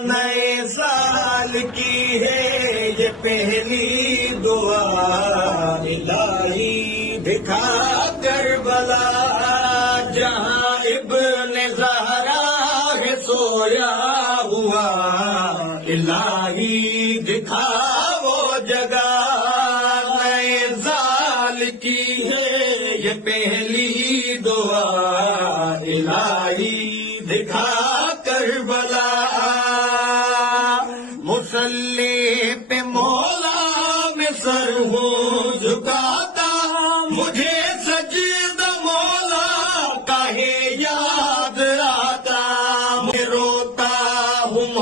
نئے سال کی ہے یہ پہلی دعا، الہی دکھا کربلا جہاں ابن زہرا ہے سویا ہوا، الہی دکھا وہ جگہ۔ نئے سال کی ہے یہ پہلی دعا، الہی دکھا کربلا۔ مصلی پہ مولا میں سر ہوں جھکاتا، مجھے سجدہ مولا کا ہے یاد آتا، میں روتا ہوں